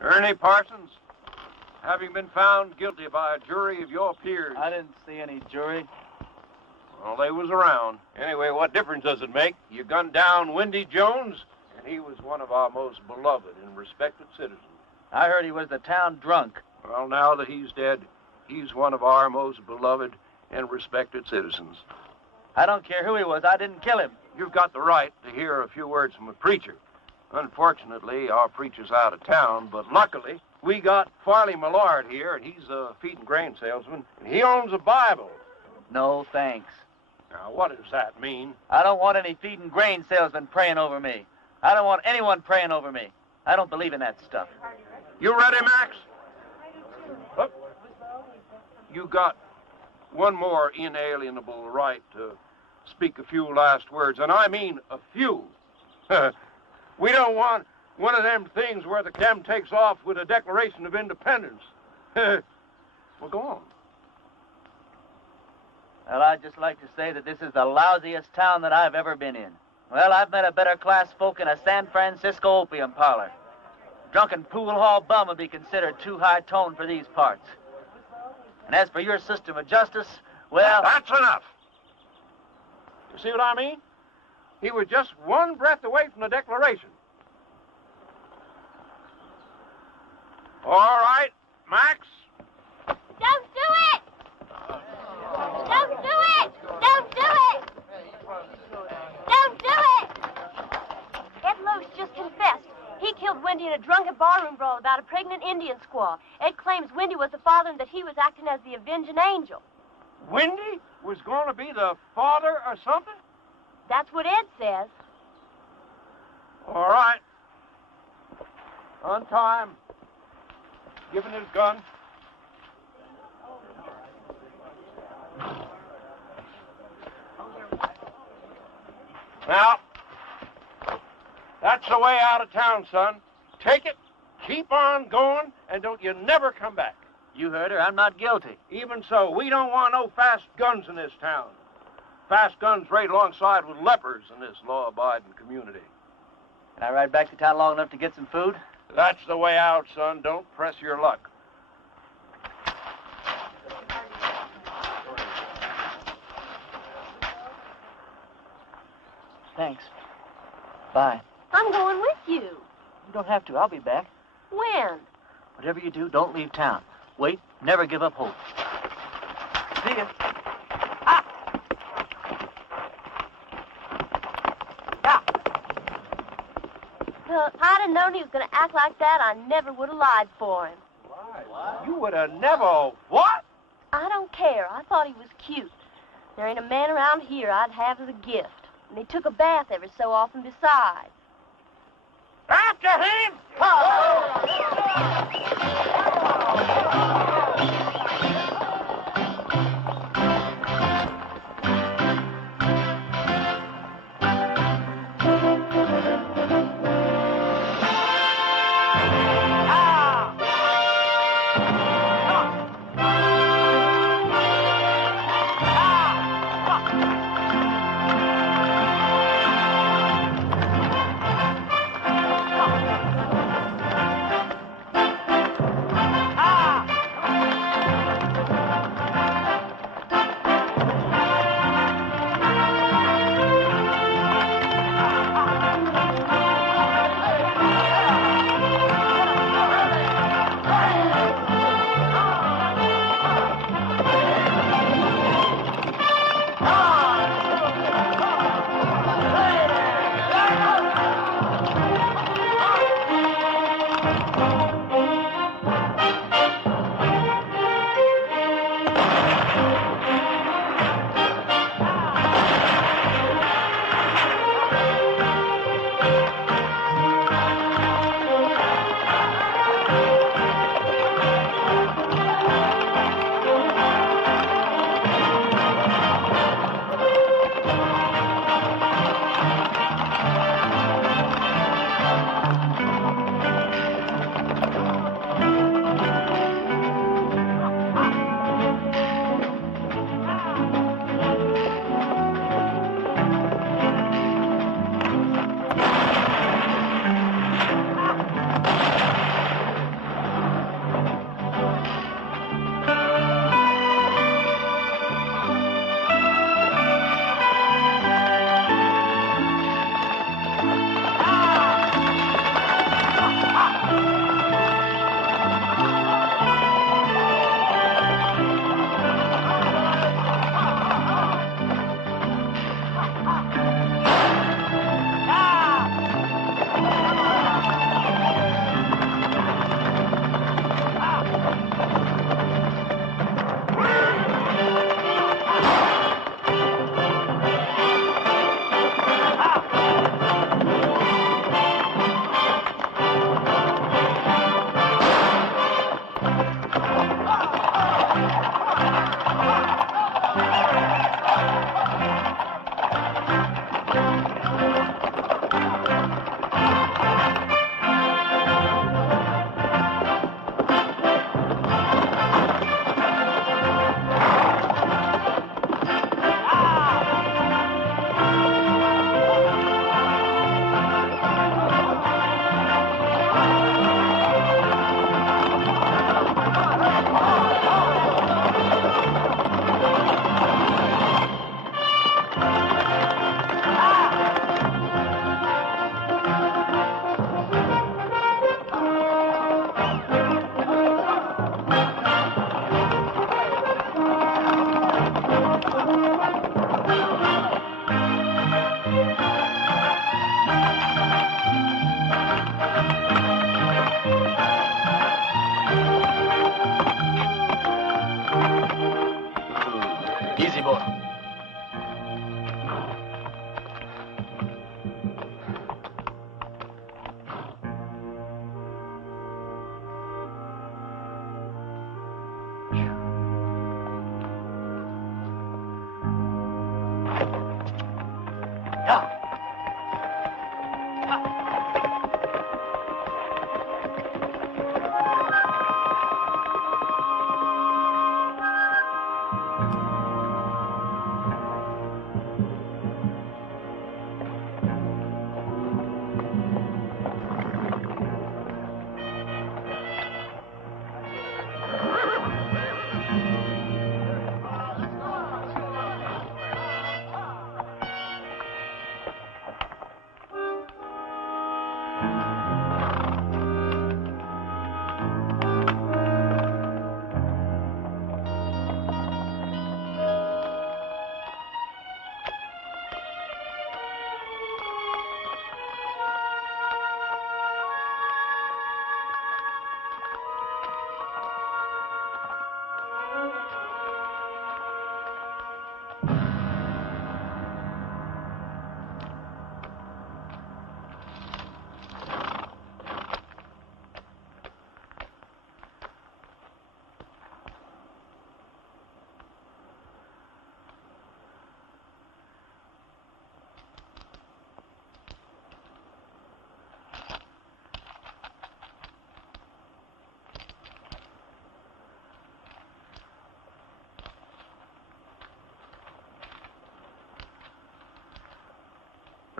Ernie Parsons, having been found guilty by a jury of your peers. I didn't see any jury. Well, they was around. Anyway, what difference does it make? You gunned down Windy Jones, and he was one of our most beloved and respected citizens. I heard he was the town drunk. Well, now that he's dead, he's one of our most beloved and respected citizens. I don't care who he was. I didn't kill him. You've got the right to hear a few words from a preacher. Unfortunately, our preacher's out of town, but luckily, we got Farley Millard here, and he's a feed and grain salesman, and he owns a Bible. No, thanks. Now, what does that mean? I don't want any feed and grain salesman praying over me. I don't want anyone praying over me. I don't believe in that stuff. You ready, Max? Up. You got one more inalienable right to speak a few last words, and I mean a few. We don't want one of them things where the cam takes off with a Declaration of Independence. Well, go on. Well, I'd just like to say that this is the lousiest town that I've ever been in. Well, I've met a better class folk in a San Francisco opium parlor. Drunken pool hall bum would be considered too high tone for these parts. And as for your system of justice, well... That's enough. You see what I mean? He was just one breath away from the Declaration. All right, Max. Don't do it! Don't do it! Don't do it! Don't do it! Ed Loach just confessed. He killed Wendy in a drunken barroom brawl about a pregnant Indian squaw. Ed claims Wendy was the father and that he was acting as the avenging angel. Wendy was going to be the father or something? That's what Ed says. All right. Untie him. Give him his gun. Now, that's the way out of town, son. Take it, keep on going, and don't you never come back. You heard her. I'm not guilty. Even so, we don't want no fast guns in this town. Fast guns right alongside with lepers in this law-abiding community. Can I ride back to town long enough to get some food? That's the way out, son. Don't press your luck. Thanks. Bye. I'm going with you. You don't have to. I'll be back. When? Whatever you do, don't leave town. Wait. Never give up hope. See ya. Ah! Well, if I'd have known he was going to act like that, I never would have lied for him. What? You would have never... What? I don't care. I thought he was cute. There ain't a man around here I'd have as a gift. And he took a bath every so often besides. After him!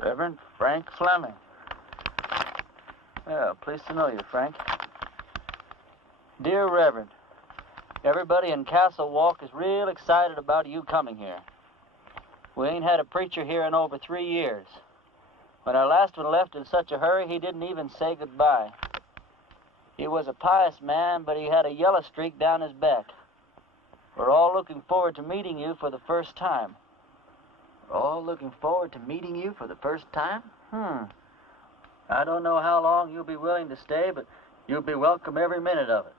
Reverend Frank Fleming. Well, pleased to know you, Frank. Dear Reverend, everybody in Castle Walk is real excited about you coming here. We ain't had a preacher here in over 3 years. When our last one left in such a hurry, he didn't even say goodbye. He was a pious man, but he had a yellow streak down his back. We're all looking forward to meeting you for the first time. We're all looking forward to meeting you for the first time? I don't know how long you'll be willing to stay, but you'll be welcome every minute of it.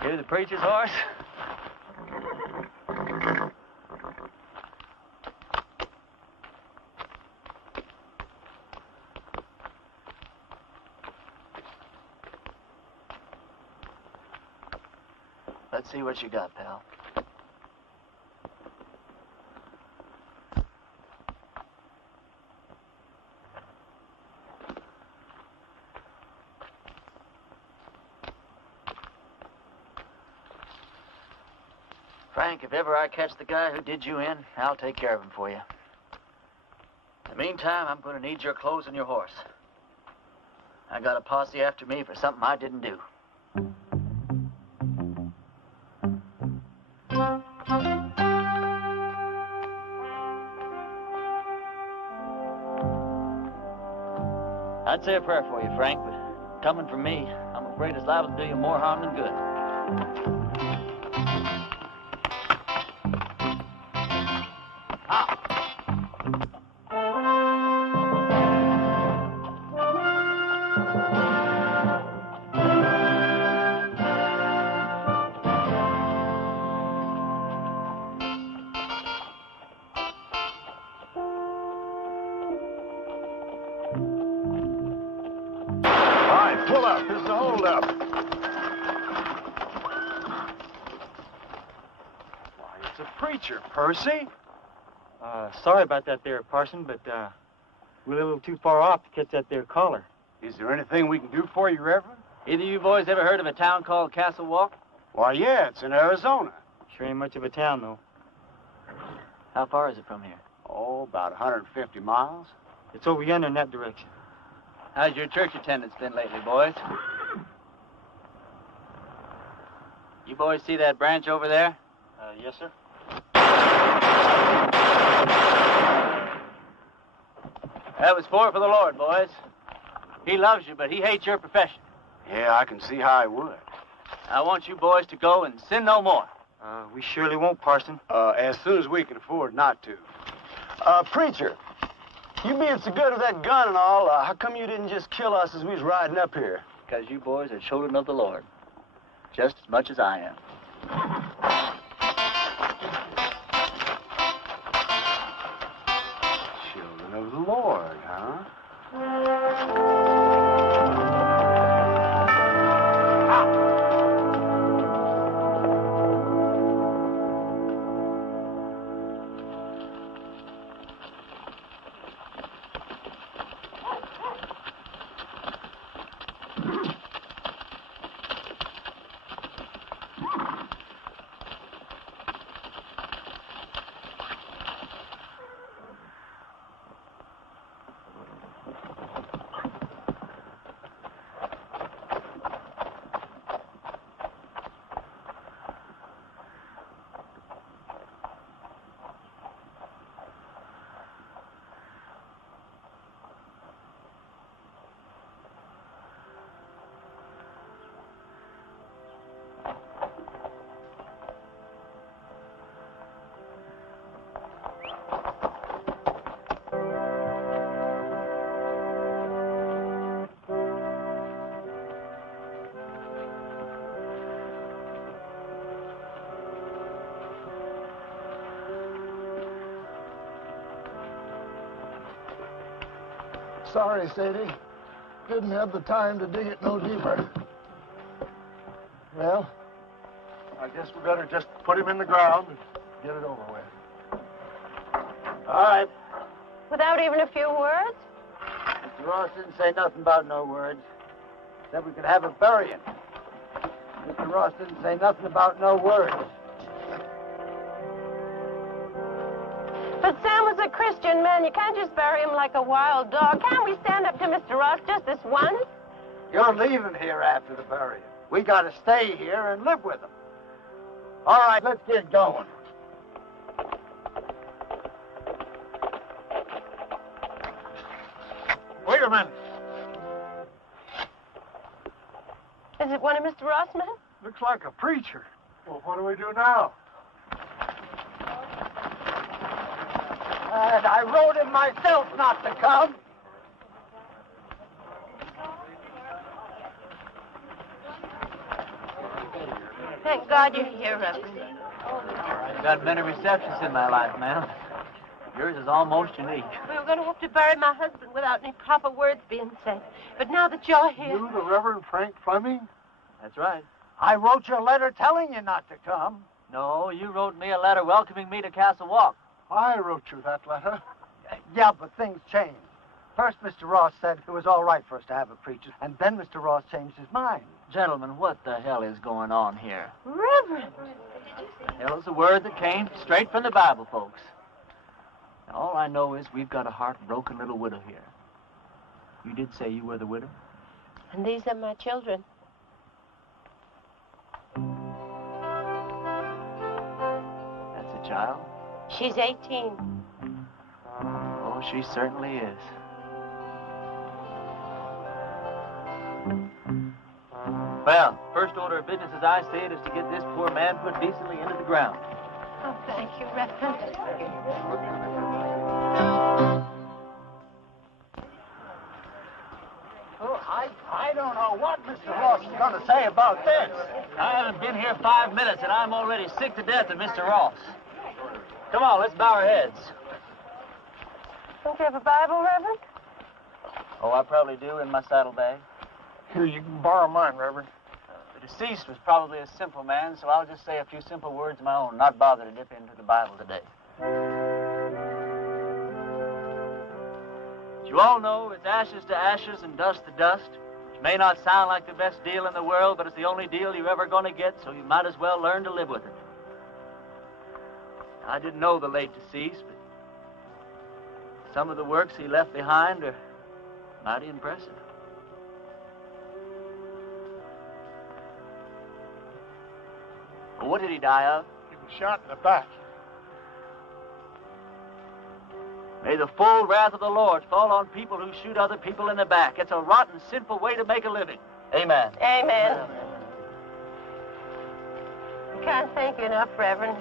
Hear the preacher's horse? Let's see what you got, pal. Frank, if ever I catch the guy who did you in, I'll take care of him for you. In the meantime, I'm going to need your clothes and your horse. I got a posse after me for something I didn't do. I'd say a prayer for you, Frank, but coming from me, I'm afraid it's liable to do you more harm than good. Pull up. This is a holdup. Why, it's a preacher, Percy. Sorry about that there, Parson, but we're a little too far off to catch that there caller. Is there anything we can do for you, Reverend? Either you boys ever heard of a town called Castle Walk? Why, yeah, it's in Arizona. Sure ain't much of a town, though. How far is it from here? Oh, about 150 miles. It's over yonder in that direction. How's your church attendance been lately, boys? You boys see that branch over there? Yes, sir. That was for the Lord, boys. He loves you, but he hates your profession. Yeah, I can see how I would. I want you boys to go and sin no more. We surely won't, Parson. As soon as we can afford not to. Preacher, you being so good with that gun and all, how come you didn't just kill us as we was riding up here? Because you boys are children of the Lord, just as much as I am. Children of the Lord, huh? Sorry, Sadie. Didn't have the time to dig it no deeper. Well, I guess we better just put him in the ground and get it over with. All right. Without even a few words? Mr. Ross didn't say nothing about no words. Said we could have a burying. Mr. Ross didn't say nothing about no words. But Sam was a Christian man. You can't just bury him like a wild dog. Can't we stand up to Mr. Ross just this once? You're leaving here after the burying. We got to stay here and live with him. All right, let's get going. Wait a minute. Is it one of Mr. Ross' men? Looks like a preacher. Well, what do we do now? And I wrote him myself not to come. Thank God you're here, Reverend. I've got many receptions in my life, ma'am. Yours is almost unique. We were going to have to bury my husband without any proper words being said. But now that you're here... You, the Reverend Frank Fleming? That's right. I wrote you a letter telling you not to come. No, you wrote me a letter welcoming me to Castle Walk. I wrote you that letter. Yeah, but things changed. First, Mr. Ross said it was all right for us to have a preacher, and then Mr. Ross changed his mind. Gentlemen, what the hell is going on here? Reverend! Hell is a word that came straight from the Bible, folks. Now, all I know is we've got a heartbroken little widow here. You did say you were the widow? And these are my children. That's a child? She's 18. Oh, she certainly is. Well, first order of business as I see it is to get this poor man put decently into the ground. Oh, thank you, Reverend. Oh, I don't know what Mr. Ross is going to say about this. I haven't been here 5 minutes, and I'm already sick to death of Mr. Ross. Come on, let's bow our heads. Don't you have a Bible, Reverend? Oh, I probably do in my saddlebag. Here, you can borrow mine, Reverend. The deceased was probably a simple man, so I'll just say a few simple words of my own, not bother to dip into the Bible today. As you all know, it's ashes to ashes and dust to dust, which may not sound like the best deal in the world, but it's the only deal you're ever going to get, so you might as well learn to live with it. I didn't know the late deceased, but some of the works he left behind are mighty impressive. Well, what did he die of? He was shot in the back. May the full wrath of the Lord fall on people who shoot other people in the back. It's a rotten, sinful way to make a living. Amen. Amen. I can't thank you enough, Reverend.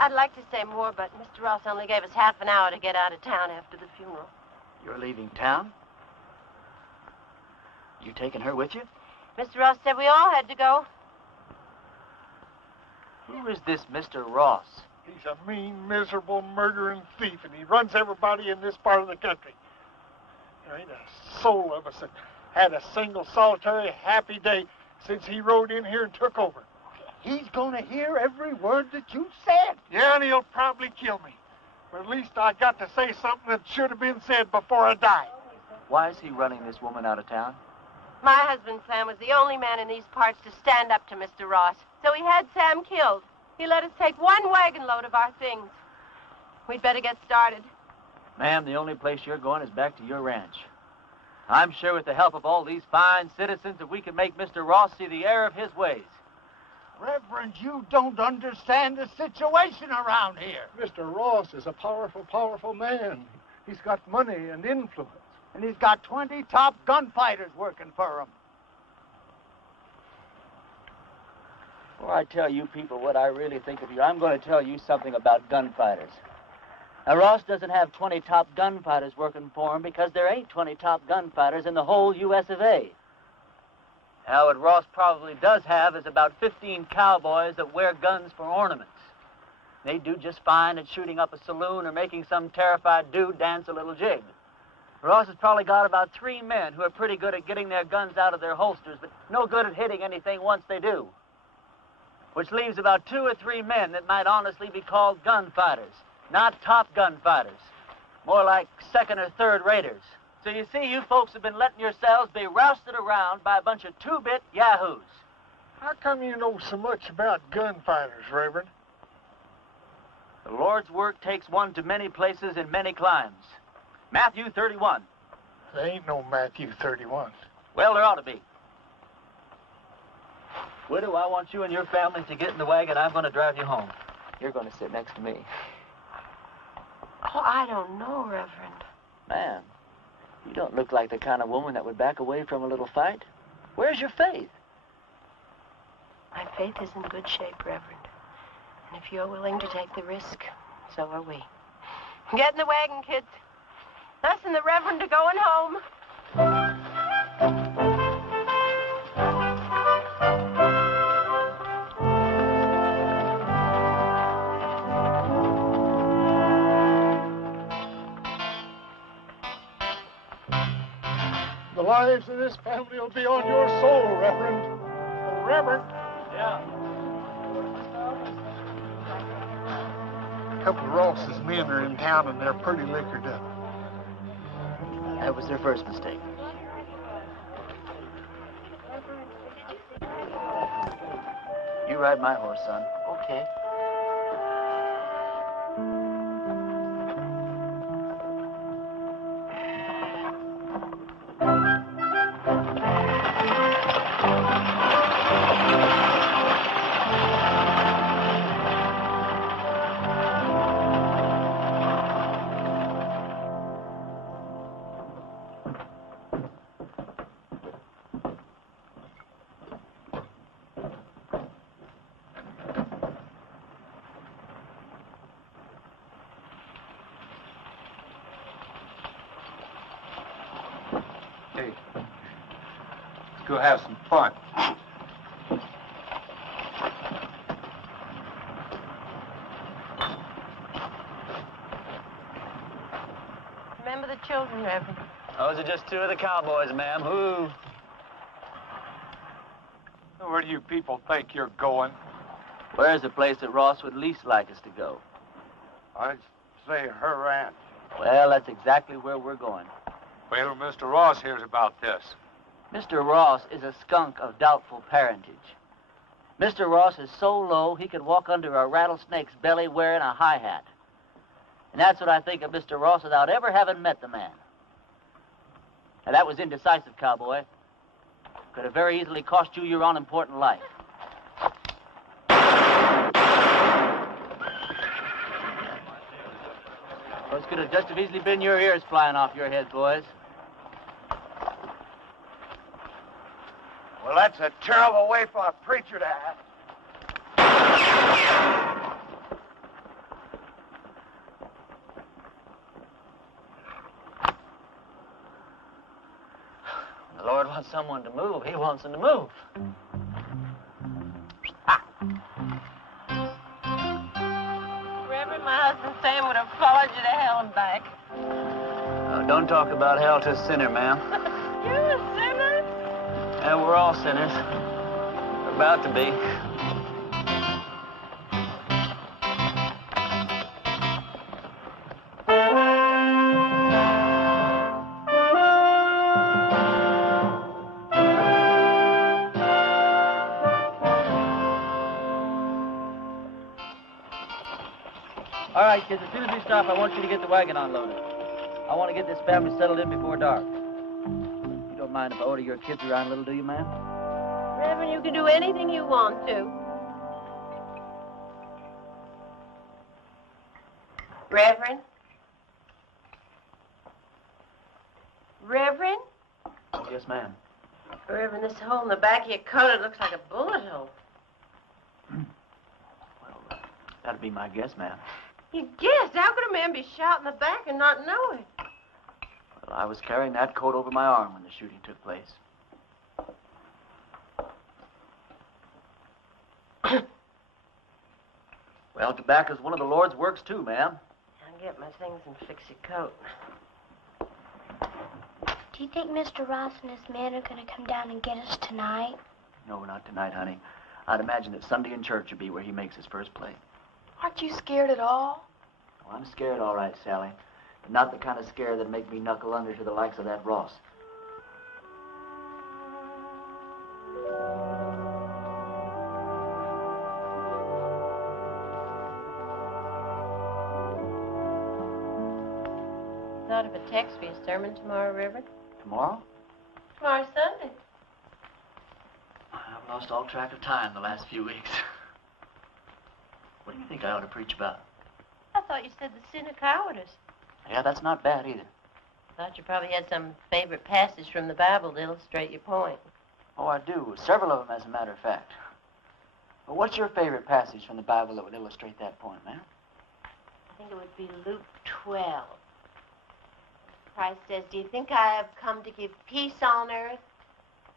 I'd like to say more, but Mr. Ross only gave us half an hour to get out of town after the funeral. You're leaving town? You taking her with you? Mr. Ross said we all had to go. Who is this Mr. Ross? He's a mean, miserable, murdering thief, and he runs everybody in this part of the country. There ain't a soul of us that had a single, solitary, happy day since he rode in here and took over. He's going to hear every word that you said. Yeah, and he'll probably kill me. But at least I got to say something that should have been said before I died. Why is he running this woman out of town? My husband, Sam, was the only man in these parts to stand up to Mr. Ross. So he had Sam killed. He let us take one wagon load of our things. We'd better get started. Ma'am, the only place you're going is back to your ranch. I'm sure with the help of all these fine citizens that we can make Mr. Ross see the error of his ways. Reverend, you don't understand the situation around here. Mr. Ross is a powerful, powerful man. He's got money and influence. And he's got 20 top gunfighters working for him. Before I tell you people what I really think of you, I'm going to tell you something about gunfighters. Now, Ross doesn't have 20 top gunfighters working for him because there ain't 20 top gunfighters in the whole U.S. of A. Now, what Ross probably does have is about 15 cowboys that wear guns for ornaments. They do just fine at shooting up a saloon or making some terrified dude dance a little jig. Ross has probably got about 3 men who are pretty good at getting their guns out of their holsters, but no good at hitting anything once they do. Which leaves about 2 or 3 men that might honestly be called gunfighters. Not top gunfighters. More like second or third raters. So you see, you folks have been letting yourselves be rousted around by a bunch of 2-bit yahoos. How come you know so much about gunfighters, Reverend? The Lord's work takes one to many places in many climes. Matthew 31. There ain't no Matthew 31. Well, there ought to be. Widow, I want you and your family to get in the wagon. I'm going to drive you home. You're going to sit next to me. Oh, I don't know, Reverend. Man, you don't look like the kind of woman that would back away from a little fight. Where's your faith? My faith is in good shape, Reverend. And if you're willing to take the risk, so are we. Get in the wagon, kids. Us and the Reverend are going home. The lives of this family will be on your soul, Reverend. Oh, Reverend. Yeah. A couple of Ross's men are in town and they're pretty liquored up. That was their first mistake. You ride my horse, son. Okay. Hey, let's go have some fun. Remember the children, Reverend. Those are just 2 of the cowboys, ma'am. Who? Where do you people think you're going? Where's the place that Ross would least like us to go? I'd say her ranch. Well, that's exactly where we're going. Wait till Mr. Ross hears about this. Mr. Ross is a skunk of doubtful parentage. Mr. Ross is so low he could walk under a rattlesnake's belly wearing a high hat. And that's what I think of Mr. Ross without ever having met the man. Now, that was indecisive, cowboy. Could have very easily cost you your unimportant life. Those could have just as easily been your ears flying off your head, boys. Well, that's a terrible way for a preacher to act. The Lord wants someone to move. He wants them to move. Reverend, my husband Sam would have followed you to hell and back. Oh, don't talk about hell to a sinner, ma'am. You're a sinner? Yeah, we're all sinners. We're about to be. All right, kids, as soon as we stop, I want you to get the wagon unloaded. I want to get this family settled in before dark. You don't mind if I order your kids around a little, do you, ma'am? Reverend, you can do anything you want to. Reverend? Reverend? Yes, ma'am. Reverend, this hole in the back of your coat, it looks like a bullet hole. Well, that'd be my guess, ma'am. You guessed. How could a man be shot in the back and not know it? Well, I was carrying that coat over my arm when the shooting took place. Well, tobacco's one of the Lord's works, too, ma'am. I'll get my things and fix your coat. Do you think Mr. Ross and his men are going to come down and get us tonight? No, not tonight, honey. I'd imagine that Sunday in church would be where he makes his first play. Aren't you scared at all? Well, I'm scared, all right, Sally. But not the kind of scare that'd make me knuckle under to the likes of that Ross. Thought of a text for your sermon tomorrow, Reverend? Tomorrow? Tomorrow's Sunday. I've lost all track of time the last few weeks. What do you think I ought to preach about? I thought you said the sin of cowardice. Yeah, that's not bad either. Thought you probably had some favorite passage from the Bible to illustrate your point. Oh, I do. Several of them, as a matter of fact. But what's your favorite passage from the Bible that would illustrate that point, ma'am? I think it would be Luke 12. Christ says, "Do you think I have come to give peace on earth?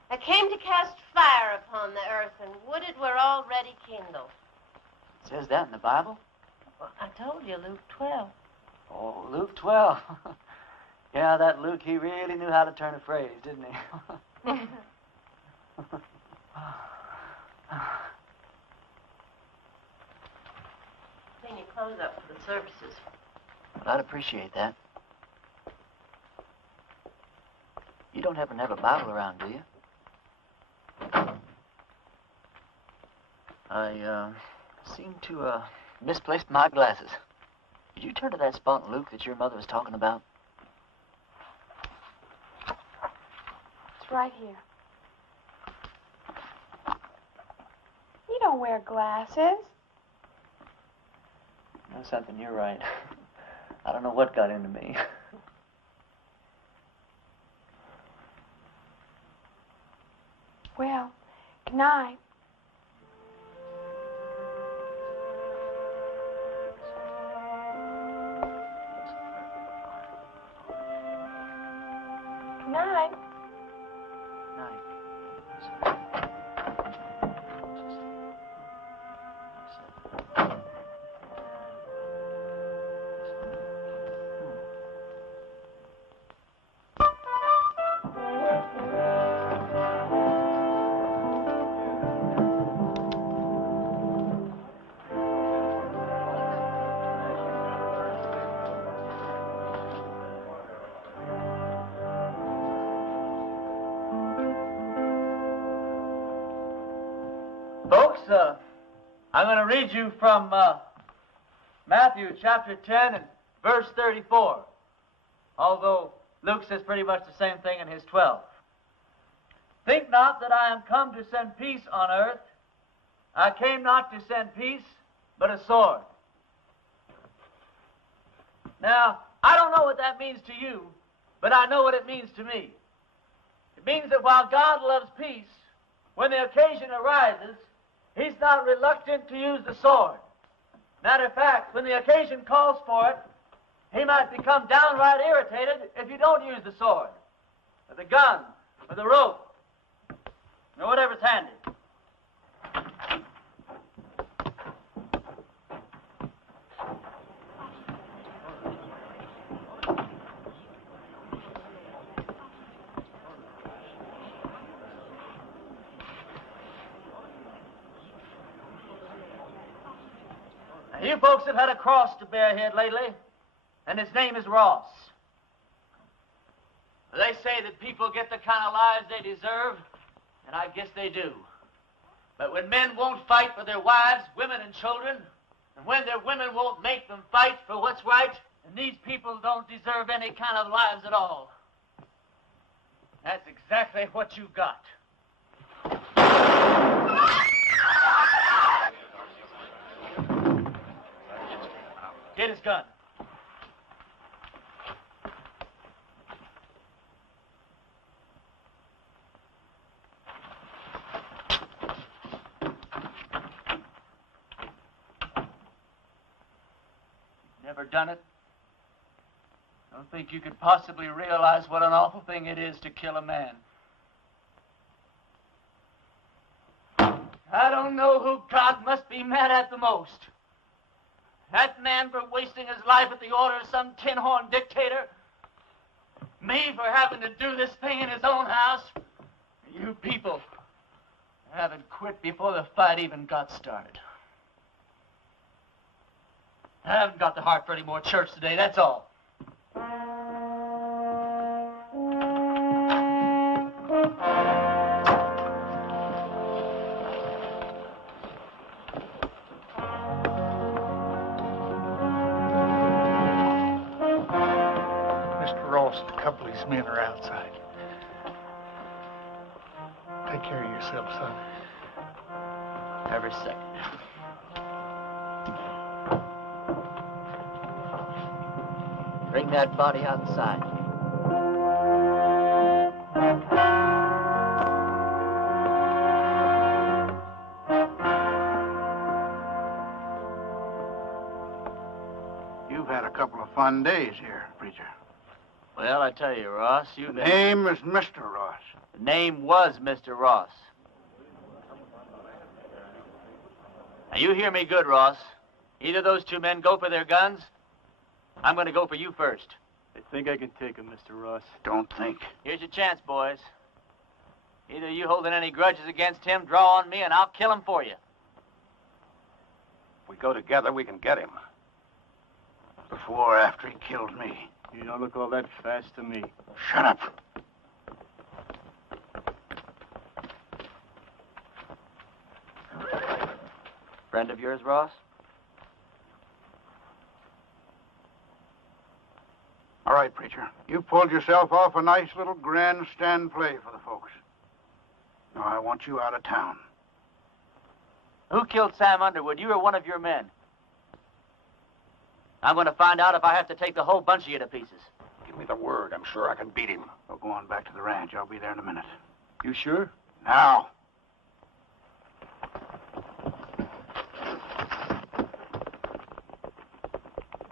I came to cast fire upon the earth, and would it were already kindled." It says that in the Bible? Well, I told you, Luke 12. Oh, Luke 12. Yeah, that Luke, he really knew how to turn a phrase, didn't he? Clean your clothes up for the services. Well, I'd appreciate that. You don't happen to have a Bible around, do you? I seem to misplaced my glasses. Did you turn to that spot in Luke that your mother was talking about? It's right here. You don't wear glasses. You know something, you're right. I don't know what got into me. Well, good night. Good night. Folks, I'm going to read you from Matthew chapter 10 and verse 34, although Luke says pretty much the same thing in his 12. "Think not that I am come to send peace on earth. I came not to send peace, but a sword." Now, I don't know what that means to you, but I know what it means to me. It means that while God loves peace, when the occasion arises, He's not reluctant to use the sword. Matter of fact, when the occasion calls for it, He might become downright irritated if you don't use the sword, or the gun, or the rope, or whatever's handy. Now, you folks have had a cross to bear here lately, and his name is Ross. They say that people get the kind of lives they deserve, and I guess they do. But when men won't fight for their wives, women, and children, and when their women won't make them fight for what's right, then these people don't deserve any kind of lives at all. That's exactly what you got. Get his gun. Never done it? Don't think you could possibly realize what an awful thing it is to kill a man. I don't know who God must be mad at the most. That man for wasting his life at the order of some tin-horn dictator. Me for having to do this thing in his own house. You people haven't quit before the fight even got started. I haven't got the heart for any more church today, that's all. Mr. Ross and a couple of his men are outside. Take care of yourself, son. Every second. Bring that body outside. You've had a couple of fun days here, preacher. Well, I tell you, Ross, The name is Mr. Ross. The name was Mr. Ross. Now, you hear me good, Ross. Either those two men go for their guns, I'm going to go for you first. I think I can take him, Mr. Ross. Don't think. Here's your chance, boys. Either you holding any grudges against him, draw on me, and I'll kill him for you. If we go together, we can get him. Before or after he killed me. You don't look all that fast to me. Shut up. Friend of yours, Ross? All right, preacher. You pulled yourself off a nice little grandstand play for the folks. Now I want you out of town. Who killed Sam Underwood, you or one of your men? I'm going to find out if I have to take the whole bunch of you to pieces. Give me the word. I'm sure I can beat him. We'll go on back to the ranch. I'll be there in a minute. You sure? Now.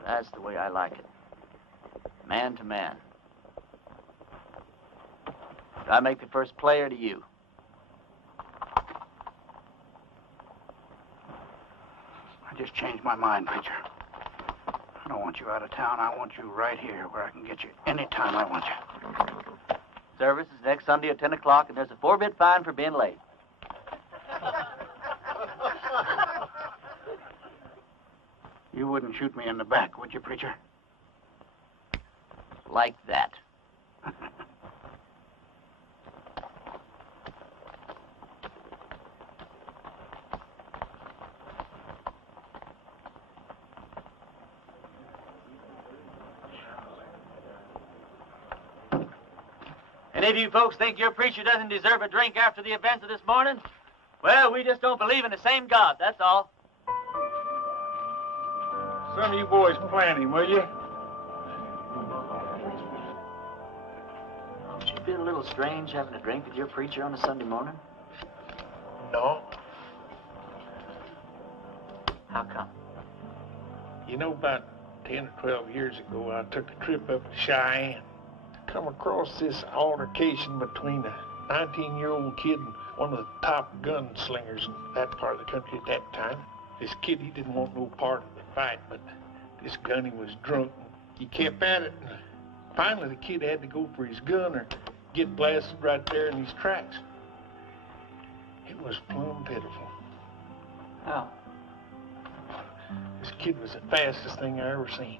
That's the way I like it. Man to man. Do I make the first play or do you? I just changed my mind, preacher. I don't want you out of town. I want you right here where I can get you anytime I want you. Service is next Sunday at 10 o'clock, and there's a 4-bit fine for being late. You wouldn't shoot me in the back, would you, preacher? Like that. Any of you folks think your preacher doesn't deserve a drink after the events of this morning? Well, we just don't believe in the same God, that's all. Some of you boys plan him, will you? Don't you feel a little strange having a drink with your preacher on a Sunday morning? No. How come? You know, about 10 or 12 years ago, I took a trip up to Cheyenne. Come across this altercation between a 19-year-old kid and one of the top gunslingers in that part of the country at that time. This kid, he didn't want no part of the fight, but this gunny was drunk. He kept at it, and finally the kid had to go for his gun or get blasted right there in his tracks. It was plumb pitiful. How? This kid was the fastest thing I ever seen.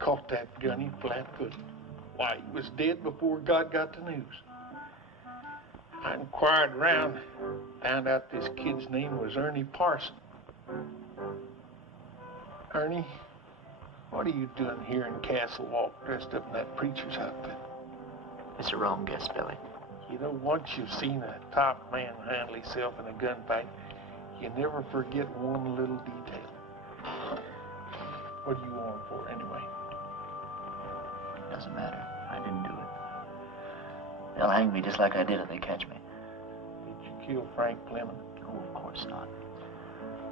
Caught that gunny flat-footed. Why, he was dead before God got the news. I inquired around, found out this kid's name was Ernie Parson. Ernie, what are you doing here in Castle Walk dressed up in that preacher's outfit? It's a wrong guess, Billy. You know, once you've seen a top man handle himself in a gunfight, you never forget one little detail. What do you want him for, anyway? Doesn't matter. I didn't do it. They'll hang me just like I did if they catch me. Did you kill Frank Fleming? Oh, of course not.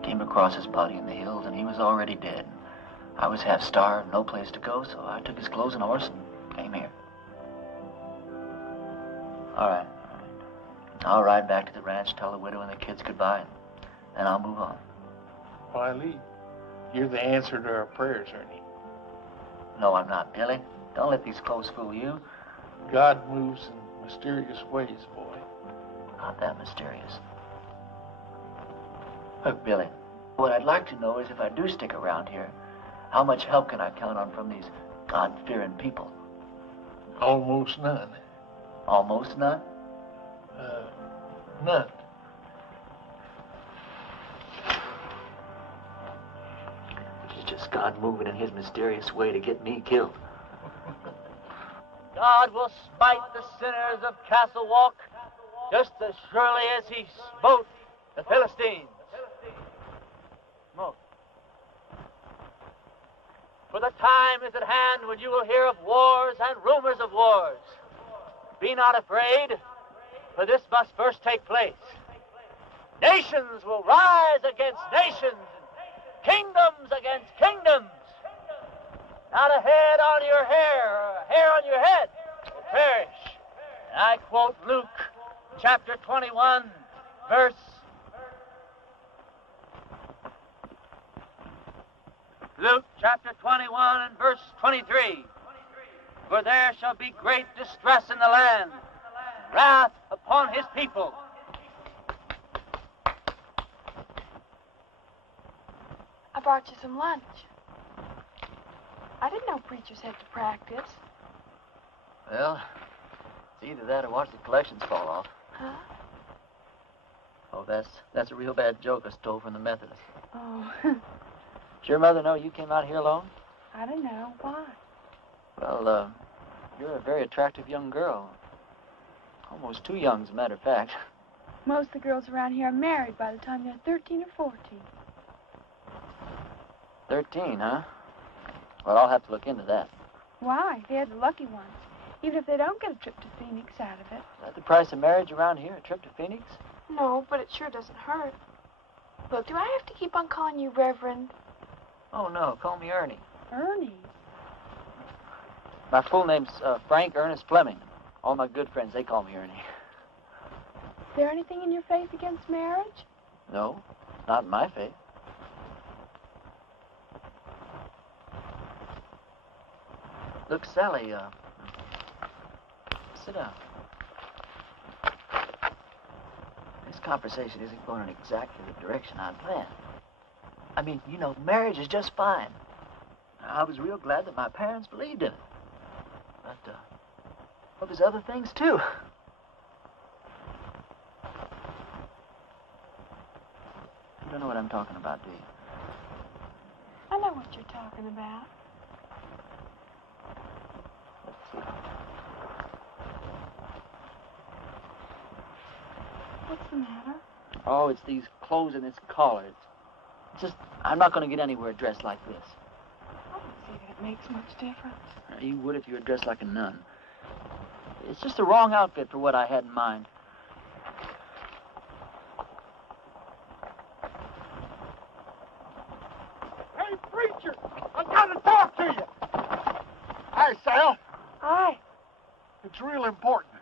Came across his body in the hills, and he was already dead. I was half starved, no place to go, so I took his clothes and horse and came here. All right. I'll ride back to the ranch, tell the widow and the kids goodbye, and then I'll move on. Why, Lee, you're the answer to our prayers, Ernie. No, I'm not, Billy. Don't let these clothes fool you. God moves in mysterious ways, boy. Not that mysterious. Look, Billy, what I'd like to know is if I do stick around here, how much help can I count on from these God-fearing people? Almost none. Almost none? None. Which is just God moving in his mysterious way to get me killed. God will smite the sinners of Castle Walk just as surely as he smote the Philistines. Smote. For the time is at hand when you will hear of wars and rumors of wars. Be not afraid, for this must first take place. Nations will rise against nations, and kingdoms against kingdoms. Not a head on your hair, or a hair on your head will perish. And I quote Luke chapter 21, verse... Luke chapter 21 and verse 23. For there shall be great distress in the land, wrath upon his people. I brought you some lunch. I didn't know preachers had to practice. Well, it's either that or watch the collections fall off. Huh? Oh, that's a real bad joke I stole from the Methodists. Oh, Does your mother know you came out here alone? I don't know. Why? Well, you're a very attractive young girl. Almost too young, as a matter of fact. Most of the girls around here are married by the time they're 13 or 14. 13, huh? Well, I'll have to look into that. Why? They're the lucky ones. Even if they don't get a trip to Phoenix out of it. Is that the price of marriage around here, a trip to Phoenix? No, but it sure doesn't hurt. Look, do I have to keep on calling you Reverend? Oh, no, call me Ernie. Ernie? My full name's Frank Ernest Fleming. All my good friends, they call me Ernie. Is there anything in your faith against marriage? No, not in my faith. Look, Sally, sit down. This conversation isn't going in exactly the direction I planned. I mean, you know, marriage is just fine. I was real glad that my parents believed in it. But, well, there's other things, too. You don't know what I'm talking about, do you? I know what you're talking about. Let's see. What's the matter? Oh, it's these clothes and this collar. It's just, I'm not going to get anywhere dressed like this. I don't see that it makes much difference. You would if you were dressed like a nun. It's just the wrong outfit for what I had in mind. Hey, preacher! I've got to talk to you! Hi, Sal. Hi. It's real important.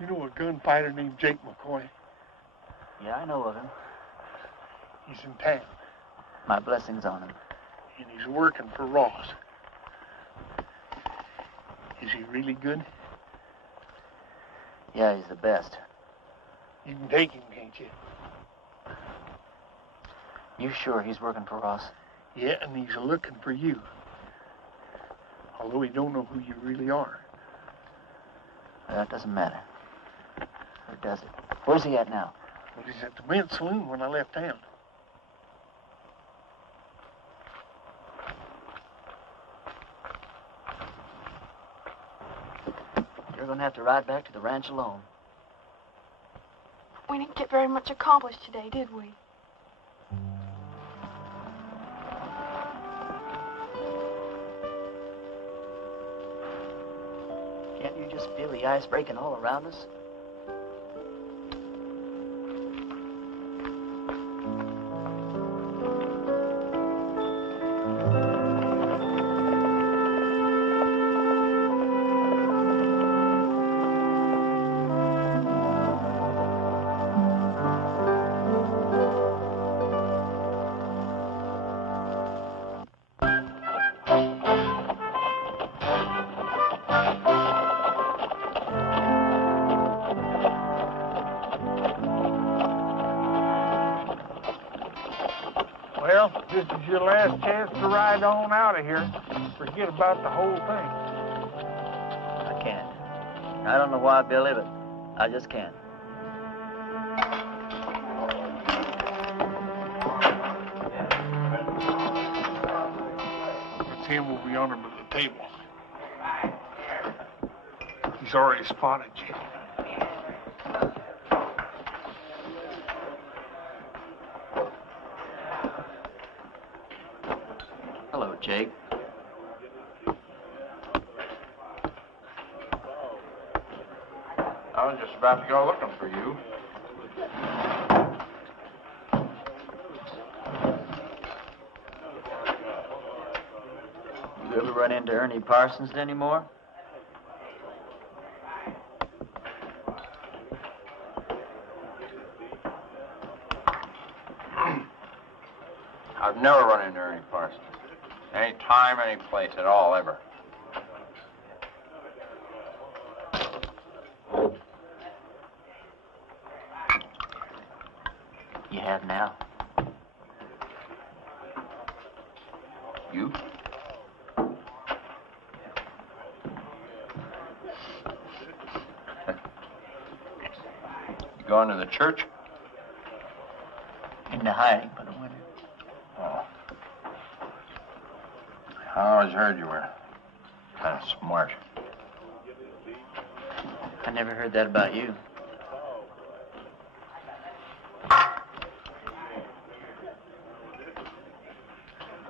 You know a gunfighter named Jake McCoy? Yeah, I know of him. He's in town, My blessings on him. and he's working for Ross. Is he really good? Yeah, he's the best. You can take him, can't you? You sure he's working for Ross? Yeah, and he's looking for you. Although he don't know who you really are. That doesn't matter. Or does it? Where's he at now? Well, he's at the men's saloon when I left town. You're going to have to ride back to the ranch alone. We didn't get very much accomplished today, did we? Can't you just feel the ice breaking all around us? Well, this is your last chance to ride on out of here. Forget about the whole thing. I can't. I don't know why, Billy, but I just can't. Tim will be on him at the table. He's already spotted you. Hello, Jake. I was just about to go looking for you. You ever run into Ernie Parsons anymore? I've never run into Ernie Parsons. Any time, any place at all, ever. You have now. You? You going to the church? Into hiding for the winter. Oh. I always heard you were kind of smart. I never heard that about you.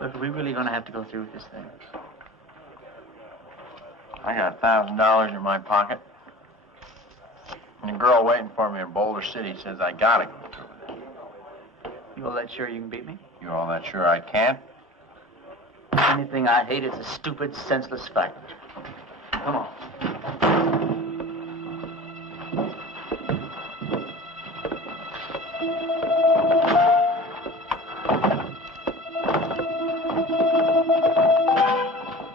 Look, are we really going to have to go through with this thing? I got $1,000 in my pocket. And the girl waiting for me in Boulder City says I gotta go through with it. You all that sure you can beat me? You all that sure I can? Anything I hate is a stupid, senseless fight. Come on.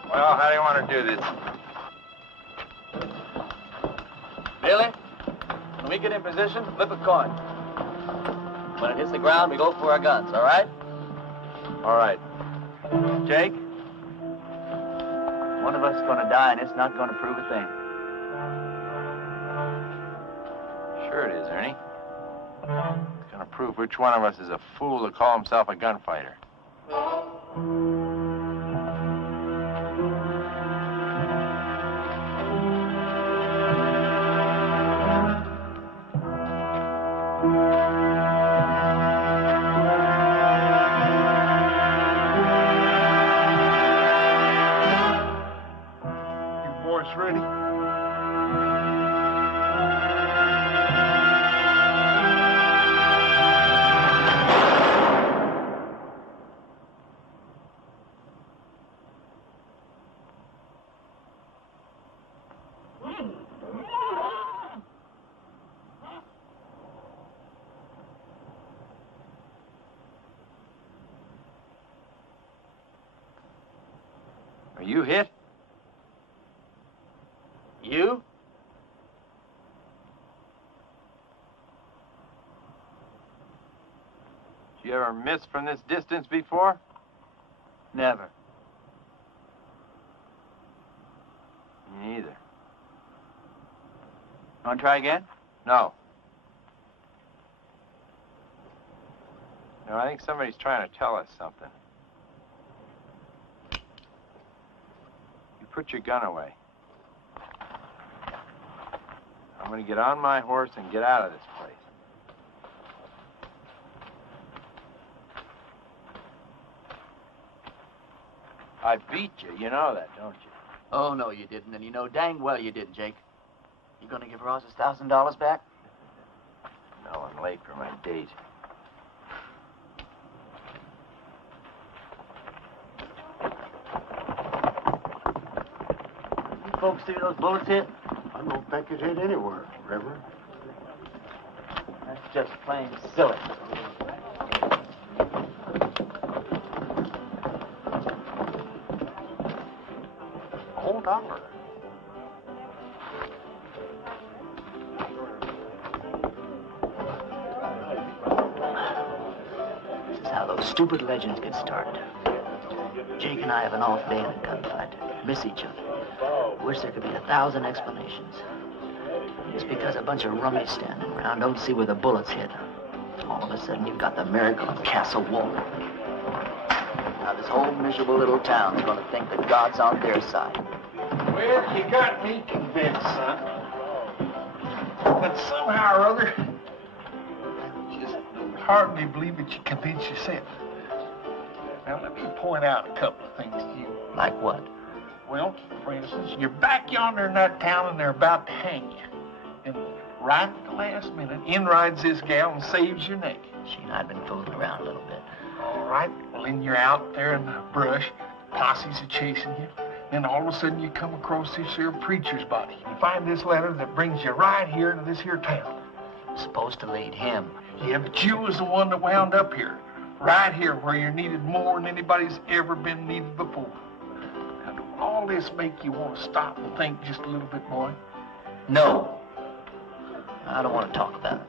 Well, how do you want to do this? Billy, when we get in position, flip a coin. When it hits the ground, we go for our guns, all right? All right. Jake, one of us is going to die, and it's not going to prove a thing. Sure it is, Ernie. It's going to prove which one of us is a fool to call himself a gunfighter. Ready? Are you hit? You? Did you ever miss from this distance before? Never. Me neither. Want to try again? No. No, I think somebody's trying to tell us something. You put your gun away. I'm going to get on my horse and get out of this place. I beat you. You know that, don't you? Oh, no, you didn't, and you know dang well you didn't, Jake. You going to give Ross his $1,000 back? No, I'm late for my date. You folks see those bullets hit? I don't think it hit anywhere, Reverend. That's just plain silly. $1. This is how those stupid legends get started. Jake and I have an off day in a gunfight. Miss each other. Wish there could be 1,000 explanations. It's because a bunch of rummies standing around don't see where the bullets hit. All of a sudden, you've got the miracle of Castle Wolf. Now, this whole miserable little town's gonna think that God's on their side. Well, you got me convinced, son. But somehow or other, I just hardly believe that you convinced yourself. Now, let me point out a couple of things to you. Like what? Well, for instance, you're back yonder in that town and they're about to hang you. And right at the last minute, in rides this gal and saves your neck. She and I have been fooling around a little bit. All right, well, then you're out there in the brush. Posses are chasing you. Then all of a sudden you come across this here preacher's body. You find this letter that brings you right here to this here town. Supposed to lead him. Yeah, but you was the one that wound up here. Right here where you're needed more than anybody's ever been needed before. Now, do all this make you want to stop and think just a little bit, boy? No. I don't want to talk about it.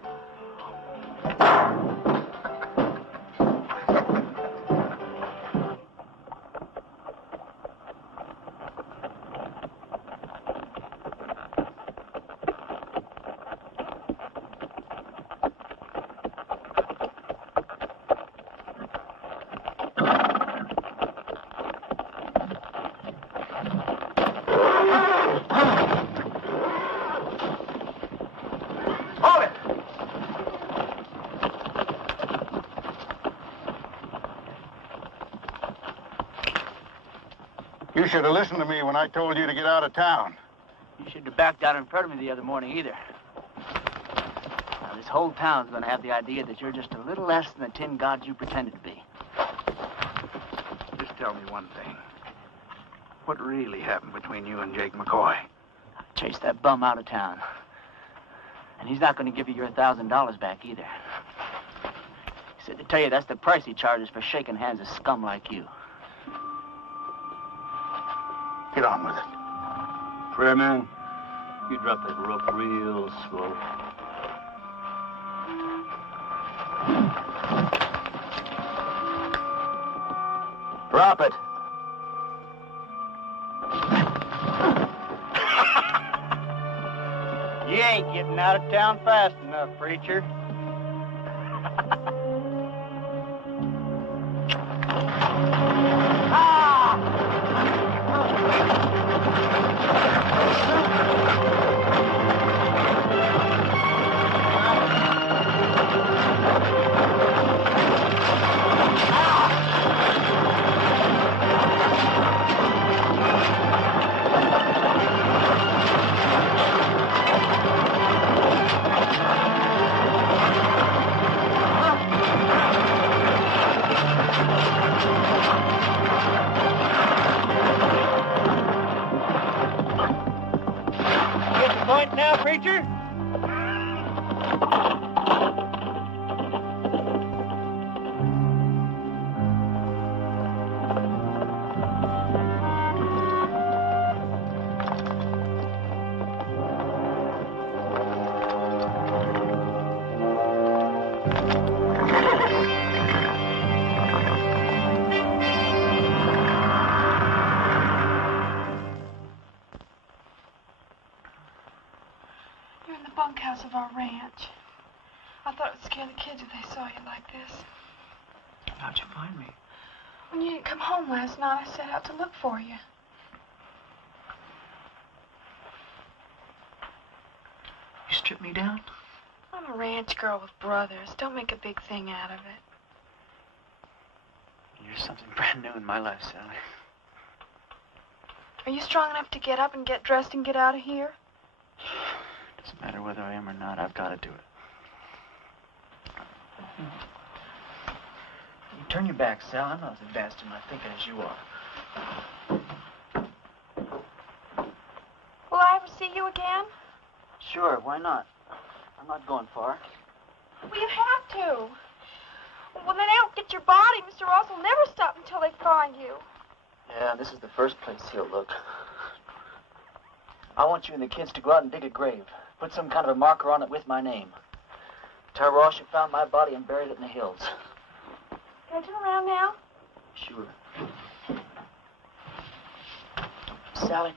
You should have listened to me when I told you to get out of town. You shouldn't have backed out in front of me the other morning either. Now, this whole town's gonna have the idea that you're just a little less than the tin gods you pretended to be. Just tell me one thing. What really happened between you and Jake McCoy? I chased that bum out of town. And he's not gonna give you your $1,000 back either. He said to tell you that's the price he charges for shaking hands with scum like you. Get on with it. Fairman, you drop that rope real slow. Drop it. You ain't getting out of town fast enough, preacher. Now, preacher? Bunkhouse of our ranch. I thought it would scare the kids if they saw you like this. How'd you find me? When you didn't come home last night, I set out to look for you. You stripped me down? I'm a ranch girl with brothers. Don't make a big thing out of it. You're something brand new in my life, Sally. Are you strong enough to get up and get dressed and get out of here? Doesn't matter whether I am or not, I've got to do it. You turn your back, Sal. I'm not as advanced in my thinking as you are. Will I ever see you again? Sure, why not? I'm not going far. Well, you have to. When they don't get your body, Mr. Ross will never stop until they find you. Yeah, this is the first place he'll look. I want you and the kids to go out and dig a grave. Put some kind of a marker on it with my name. Tell Ross you found my body and buried it in the hills. Can I turn around now? Sure. Sally,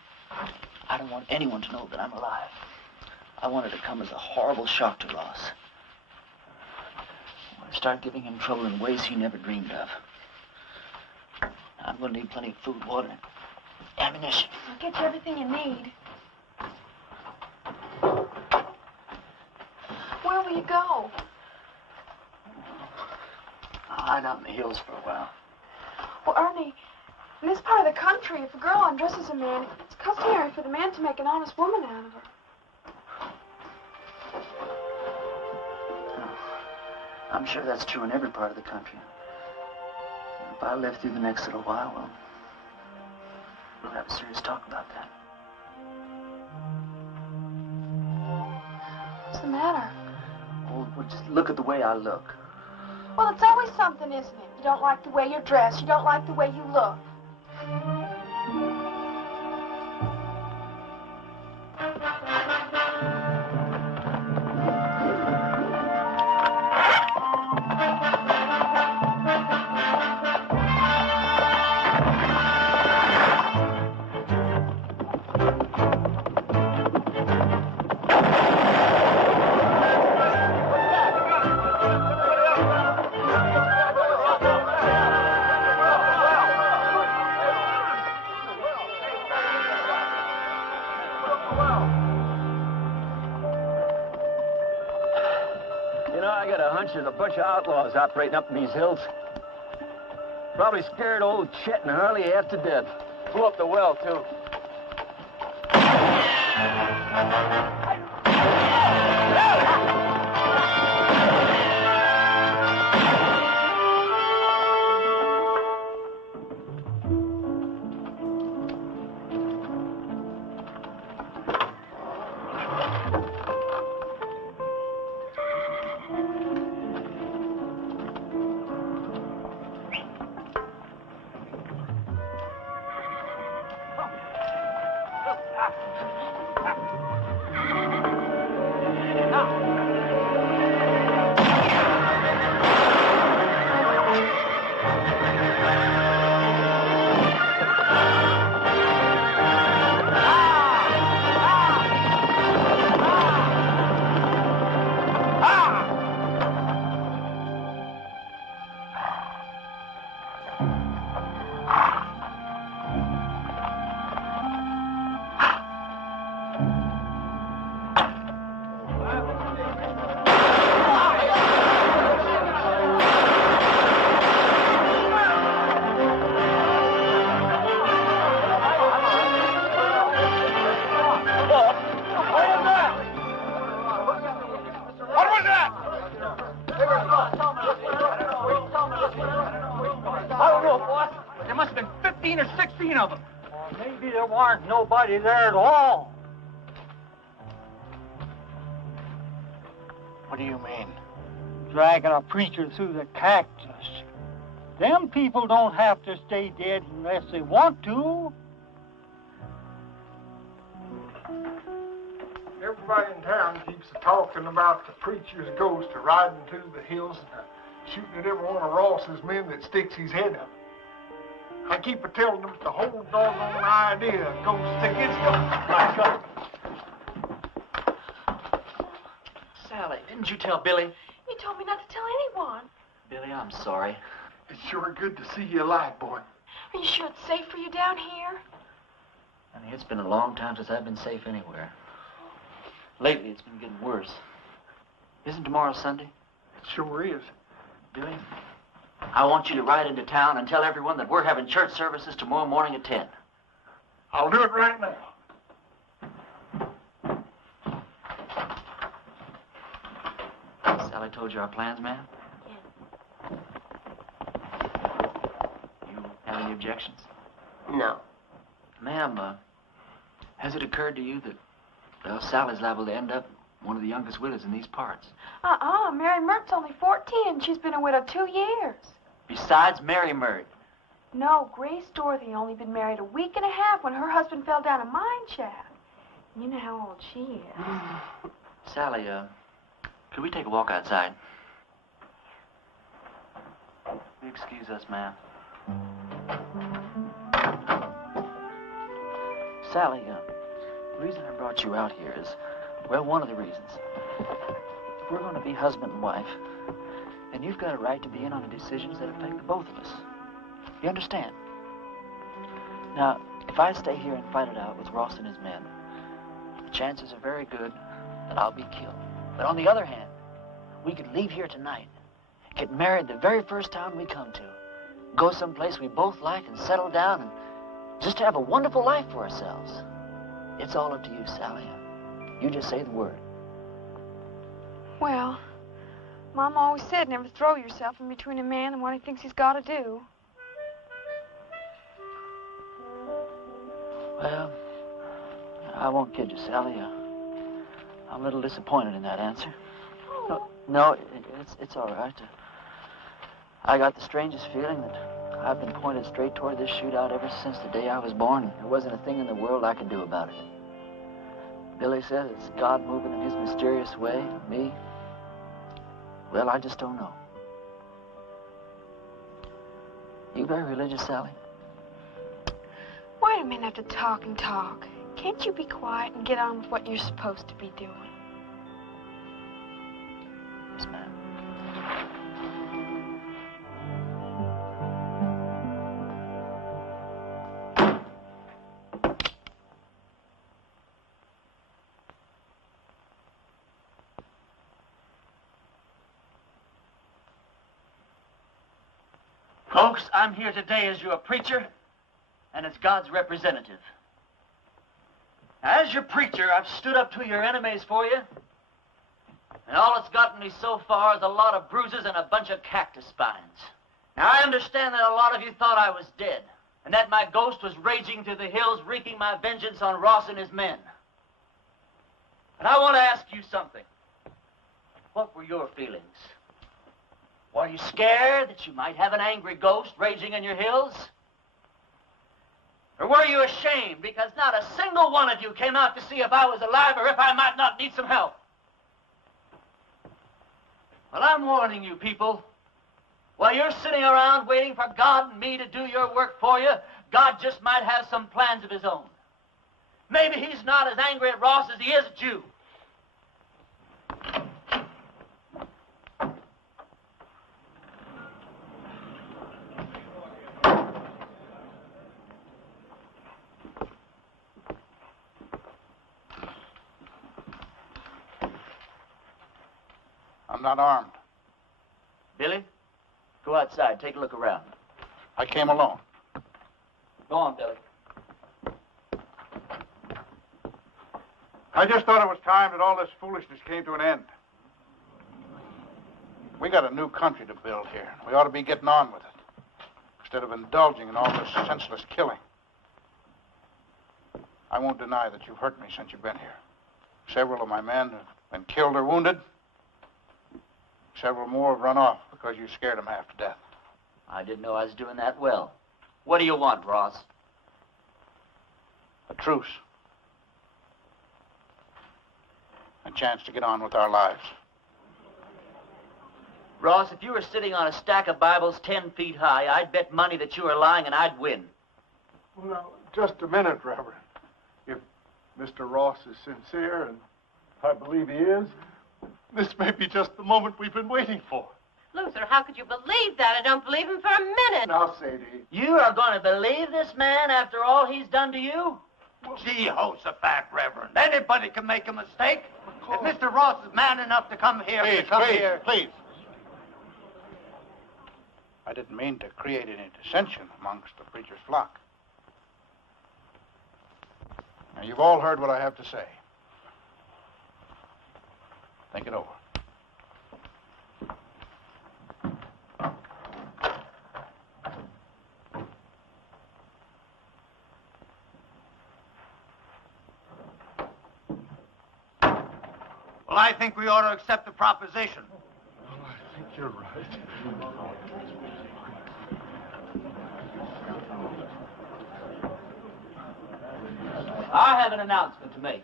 I don't want anyone to know that I'm alive. I want it to come as a horrible shock to Ross. I want to start giving him trouble in ways he never dreamed of. I'm going to need plenty of food, water, and ammunition. I'll get you everything you need. Where will you go? I'll hide out in the hills for a while. Well, Ernie, in this part of the country, if a girl undresses a man, it's customary for the man to make an honest woman out of her. I'm sure that's true in every part of the country. If I live through the next little while, well, we'll have a serious talk about that. What's the matter? Oh, well, just look at the way I look. Well, it's always something, isn't it? You don't like the way you're dressed. You don't like the way you look. There's a bunch of outlaws operating up in these hills. Probably scared old Chet and Harley half to death. Blew up the well, too. Nobody there at all. What do you mean? Dragging a preacher through the cactus. Them people don't have to stay dead unless they want to. Everybody in town keeps talking about the preacher's ghost riding through the hills and shooting at every one of Ross's men that sticks his head up. I keep telling them the whole doggone idea goes against them. Sally, didn't you tell Billy? You told me not to tell anyone. Billy, I'm sorry. It's sure good to see you alive, boy. Are you sure it's safe for you down here? Honey, it's been a long time since I've been safe anywhere. Lately, it's been getting worse. Isn't tomorrow Sunday? It sure is. Billy, I want you to ride into town and tell everyone that we're having church services tomorrow morning at 10. I'll do it right now. Sally told you our plans, ma'am? Yeah. You have any objections? No. Ma'am, has it occurred to you that, well, Sally's liable to end up one of the youngest widows in these parts? Mary Mert's only 14. She's been a widow 2 years. Besides Mary Mert. No, Grace Dorothy only been married a week and a half when her husband fell down a mine shaft. You know how old she is. Sally, could we take a walk outside? If excuse us, ma'am. Sally, the reason I brought you out here is, well, one of the reasons. If we're going to be husband and wife, then you've got a right to be in on the decisions that affect the both of us. You understand? Now, if I stay here and fight it out with Ross and his men, the chances are very good that I'll be killed. But on the other hand, we could leave here tonight, get married the very first town we come to, go someplace we both like and settle down and just have a wonderful life for ourselves. It's all up to you, Sally. You just say the word. Well, Mom always said never throw yourself in between a man and what he thinks he's got to do. Well, I won't kid you, Sally. I'm a little disappointed in that answer. No, it's all right. I got the strangest feeling that I've been pointed straight toward this shootout ever since the day I was born. There wasn't a thing in the world I could do about it. Billy says it's God moving in his mysterious way. Me? Well, I just don't know. You very religious, Sally? Why do men have to talk and talk? Can't you be quiet and get on with what you're supposed to be doing? Yes, ma'am. Folks, I'm here today as your preacher and as God's representative. As your preacher, I've stood up to your enemies for you, and all it's gotten me so far is a lot of bruises and a bunch of cactus spines. Now, I understand that a lot of you thought I was dead, and that my ghost was raging through the hills, wreaking my vengeance on Ross and his men. But I want to ask you something. What were your feelings? Were you scared that you might have an angry ghost raging in your hills? Or were you ashamed because not a single one of you came out to see if I was alive or if I might not need some help? Well, I'm warning you people. While you're sitting around waiting for God and me to do your work for you, God just might have some plans of his own. Maybe he's not as angry at Ross as he is at you. I'm not armed. Billy, go outside. Take a look around. I came alone. Go on, Billy. I just thought it was time that all this foolishness came to an end. We got a new country to build here. We ought to be getting on with it, instead of indulging in all this senseless killing. I won't deny that you've hurt me since you've been here. Several of my men have been killed or wounded. Several more have run off because you scared them half to death. I didn't know I was doing that well. What do you want, Ross? A truce. A chance to get on with our lives. Ross, if you were sitting on a stack of Bibles 10 feet high, I'd bet money that you were lying and I'd win. Well, now, just a minute, Reverend. If Mr. Ross is sincere, and I believe he is, this may be just the moment we've been waiting for. Luther, how could you believe that? I don't believe him for a minute. Now, Sadie. You are going to believe this man after all he's done to you? Jehoshaphat, Reverend. Anybody can make a mistake. If Mr. Ross is man enough to come here, Please. I didn't mean to create any dissension amongst the preacher's flock. Now, you've all heard what I have to say. Think it over. Well, I think we ought to accept the proposition. Well, I think you're right. I have an announcement to make.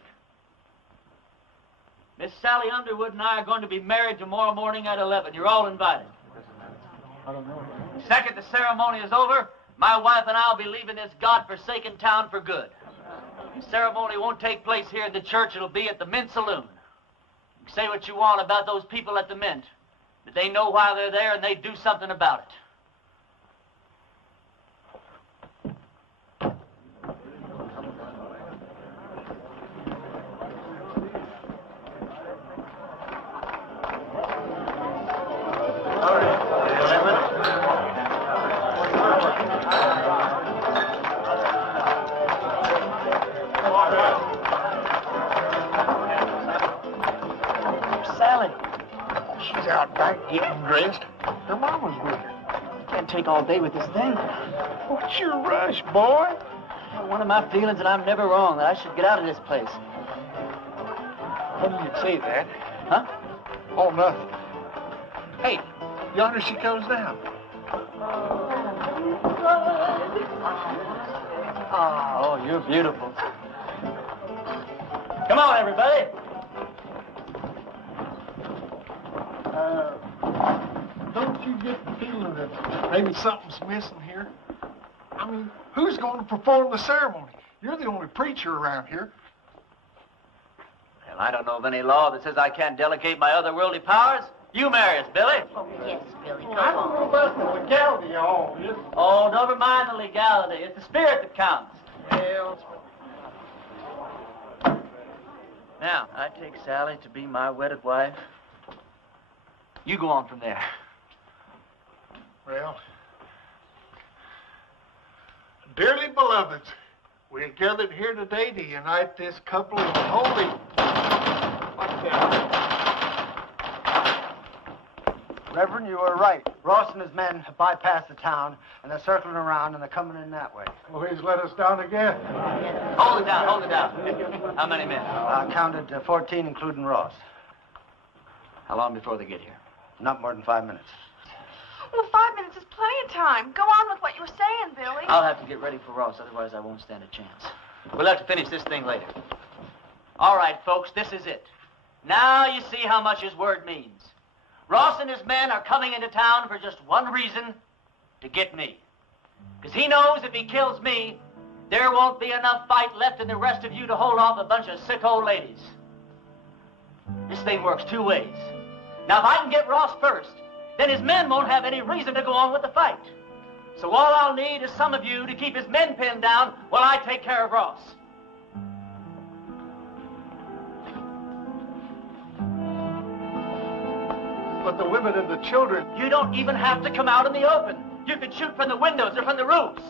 Miss Sally Underwood and I are going to be married tomorrow morning at 11. You're all invited. The second the ceremony is over, my wife and I will be leaving this godforsaken town for good. The ceremony won't take place here in the church. It'll be at the Mint Saloon. You can say what you want about those people at the Mint, but they know why they're there and they do something about it. She's out back getting dressed. Her mama's with her. Can't take all day with this thing. What's your rush, boy? One of my feelings, and I'm never wrong, that I should get out of this place. When you say that? Huh? Oh, nothing. Hey, yonder she goes down. Oh, you're beautiful. Come on, everybody. Don't you get the feeling that maybe something's missing here? I mean, who's going to perform the ceremony? You're the only preacher around here. Well, I don't know of any law that says I can't delegate my otherworldly powers. You marry us, Billy. Oh, yes, Billy, come I don't know about the legality of all this. Oh, never mind the legality. It's the spirit that counts. Well, Now, I take Sally to be my wedded wife. You go on from there. well, dearly beloveds, we are gathered here today to unite this couple in holy... What's that? Reverend, you were right. Ross and his men have bypassed the town, and they're circling around, and they're coming in that way. Oh, he's let us down again. Hold it down, hold it down. How many men? I counted 14, including Ross. How long before they get here? Not more than 5 minutes. Well, 5 minutes is plenty of time. Go on with what you were saying, Billy. I'll have to get ready for Ross, otherwise I won't stand a chance. We'll have to finish this thing later. All right, folks, this is it. Now you see how much his word means. Ross and his men are coming into town for just one reason, to get me. Because he knows if he kills me, there won't be enough fight left in the rest of you to hold off a bunch of sick old ladies. This thing works two ways. Now, if I can get Ross first, then his men won't have any reason to go on with the fight. So all I'll need is some of you to keep his men pinned down while I take care of Ross. But the women and the children... You don't even have to come out in the open. You can shoot from the windows or from the roofs.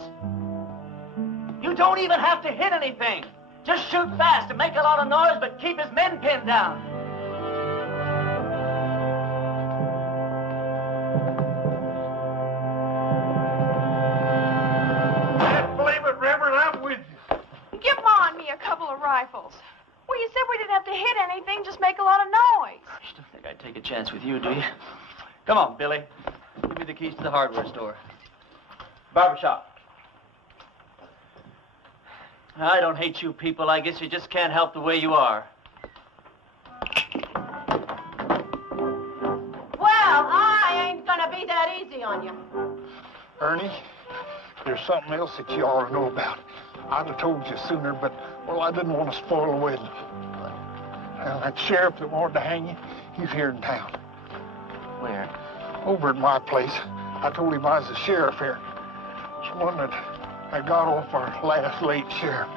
You don't even have to hit anything. Just shoot fast and make a lot of noise, but keep his men pinned down. Can't believe it, Reverend, I'm with you. Give Ma and me a couple of rifles. Well, you said we didn't have to hit anything, just make a lot of noise. You don't think I'd take a chance with you, do you? Come on, Billy. Give me the keys to the hardware store. Barbershop. I don't hate you people. I guess you just can't help the way you are. Well, I ain't gonna be that easy on you. Ernie, there's something else that you ought to know about. I'd have told you sooner, but, well, I didn't want to spoil the wedding. Well, that sheriff that wanted to hang you, he's here in town. Where? Over at my place. I told him I was the sheriff here. It's one that I got off our last late sheriff.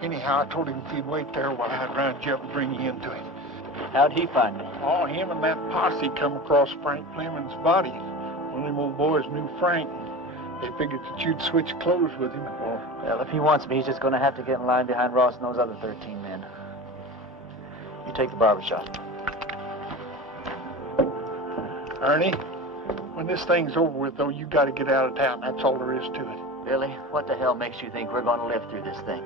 Anyhow, I told him if he'd wait there while I'd round you up and bring you into him. How'd he find me? Oh, him and that posse come across Frank Fleming's body. One of them old boys knew Frank. They figured that you'd switch clothes with him. Well, if he wants me, he's just going to have to get in line behind Ross and those other 13 men. You take the barbershop. Ernie, when this thing's over with, though, you got to get out of town. That's all there is to it. Billy, what the hell makes you think we're going to live through this thing?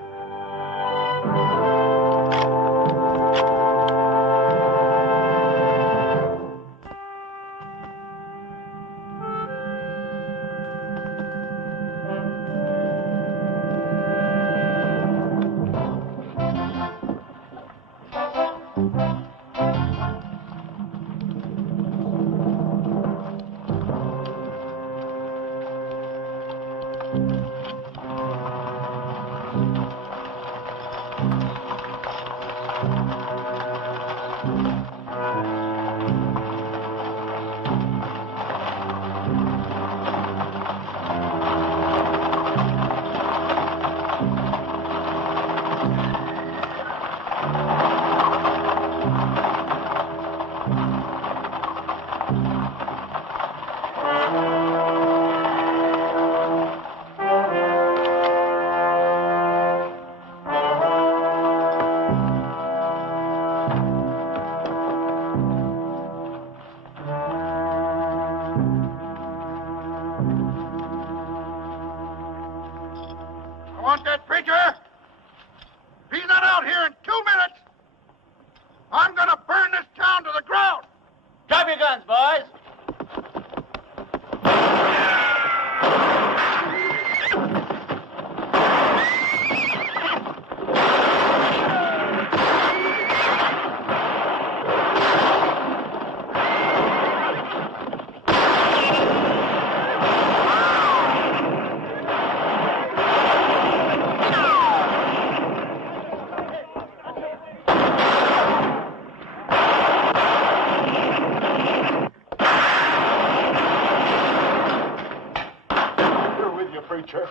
I want that preacher. If he's not out here in 2 minutes, I'm going to burn this town to the ground. Drop your guns, boys. We're with you, preacher.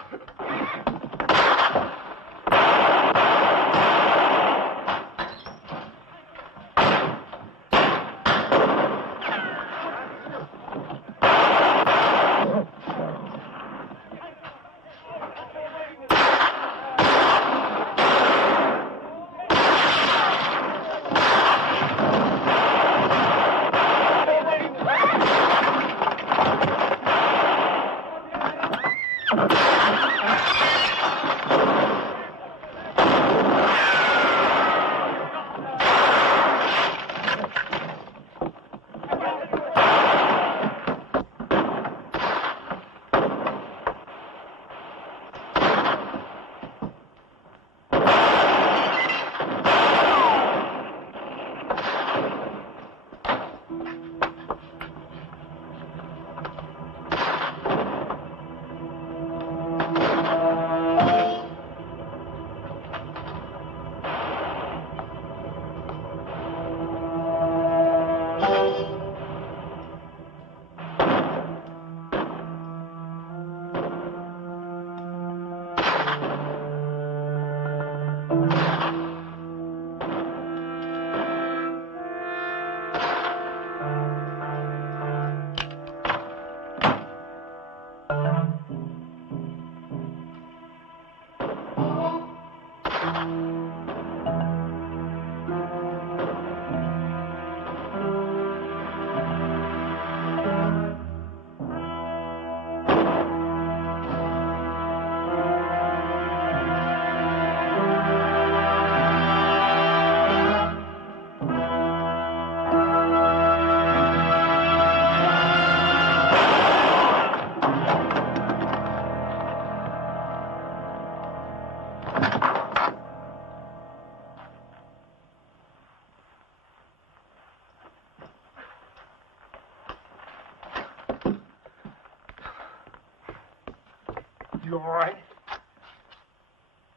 You all right?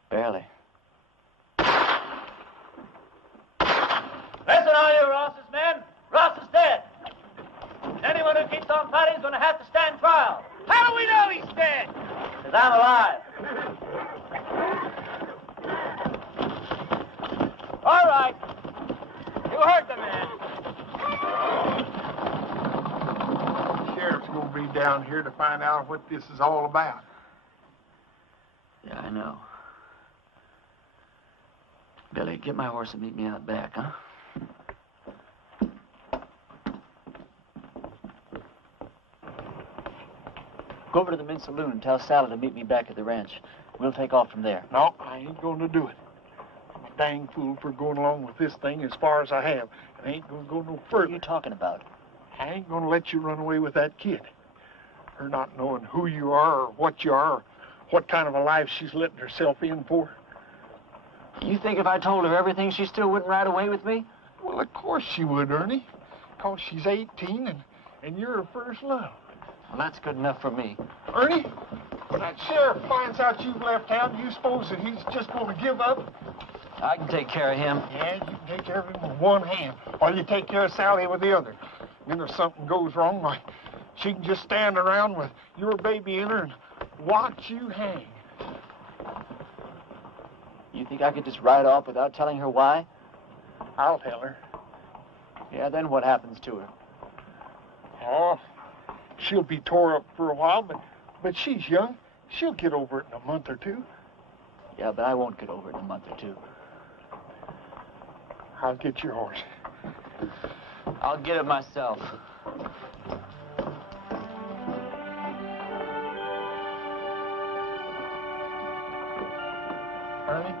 Barely. Listen, all you Ross's men. Ross is dead. Anyone who keeps on fighting is going to have to stand trial. How do we know he's dead? Because I'm alive. All right. You heard the man. The sheriff's going to be down here to find out what this is all about. Yeah, I know. Billy, get my horse and meet me out back, huh? Go over to the men's saloon and tell Sally to meet me back at the ranch. We'll take off from there. No, I ain't going to do it. I'm a dang fool for going along with this thing as far as I have. I ain't going to go no What are further. you talking about? I ain't going to let you run away with that kid. Her not knowing who you are or what you are or what kind of a life she's letting herself in for. You think if I told her everything, she still wouldn't ride away with me? Well, of course she would, Ernie. Because she's 18 and you're her first love. Well, that's good enough for me. Ernie, when that sheriff finds out you've left town, you suppose that he's just going to give up? I can take care of him. Yeah, you can take care of him with one hand, while you take care of Sally with the other. Then if something goes wrong, why, she can just stand around with your baby in her and watch you hang. You think I could just ride off without telling her why? I'll tell her. Yeah, then what happens to her? Oh, she'll be tore up for a while, but she's young. She'll get over it in a month or two. Yeah, but I won't get over it in a month or two. I'll get your horse. I'll get it myself. Ernie,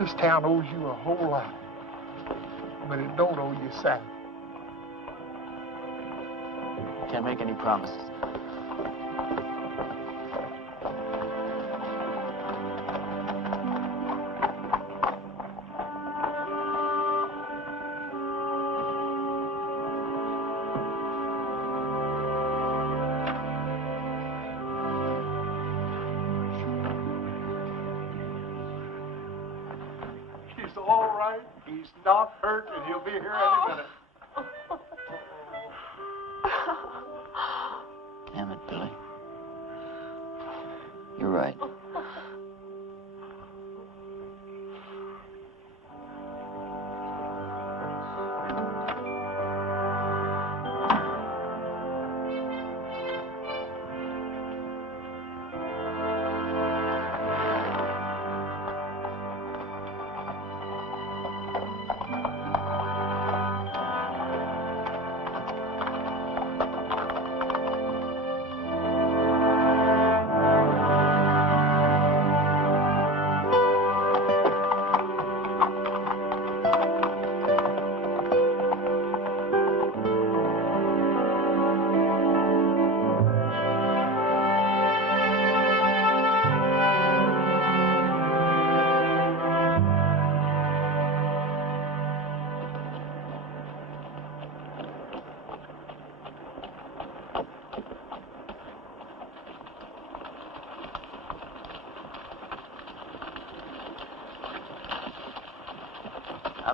this town owes you a whole lot, but it don't owe you Sally. Can't make any promises. He's all right. He's not hurt, and he'll be here any minute. Damn it, Billy. You're right.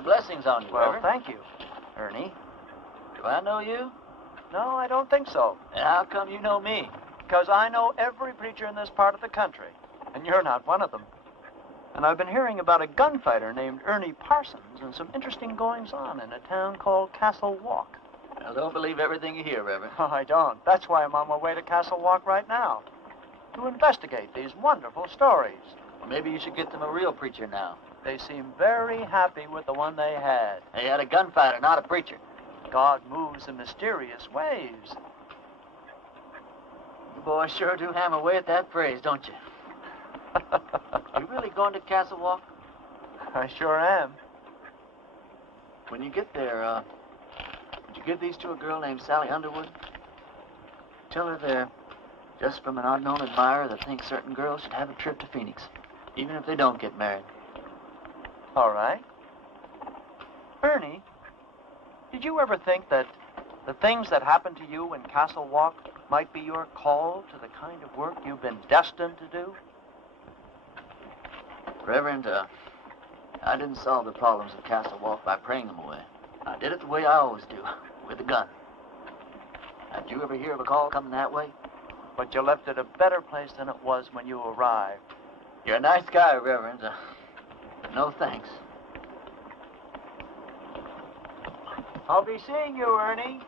Blessings on you, Well, Reverend. thank you. Ernie, do I know you? No, I don't think so. And how come you know me? Because I know every preacher in this part of the country, and you're not one of them. And I've been hearing about a gunfighter named Ernie Parsons and some interesting goings-on in a town called Castle Walk. Well, don't believe everything you hear, Reverend. Oh, I don't. That's why I'm on my way to Castle Walk right now, to investigate these wonderful stories. Well, maybe you should get them a real preacher now. They seem very happy with the one they had. They had a gunfighter, not a preacher. God moves in mysterious ways. You boys sure do hammer away at that phrase, don't you? You really going to Castle Walk? I sure am. When you get there, would you give these to a girl named Sally Underwood? Tell her they're just from an unknown admirer that thinks certain girls should have a trip to Phoenix, even if they don't get married. All right. Ernie, did you ever think that the things that happened to you in Castle Walk might be your call to the kind of work you've been destined to do? Reverend, I didn't solve the problems of Castle Walk by praying them away. I did it the way I always do, with a gun. Did you ever hear of a call coming that way? But you left it a better place than it was when you arrived. You're a nice guy, Reverend. No thanks. I'll be seeing you, Ernie.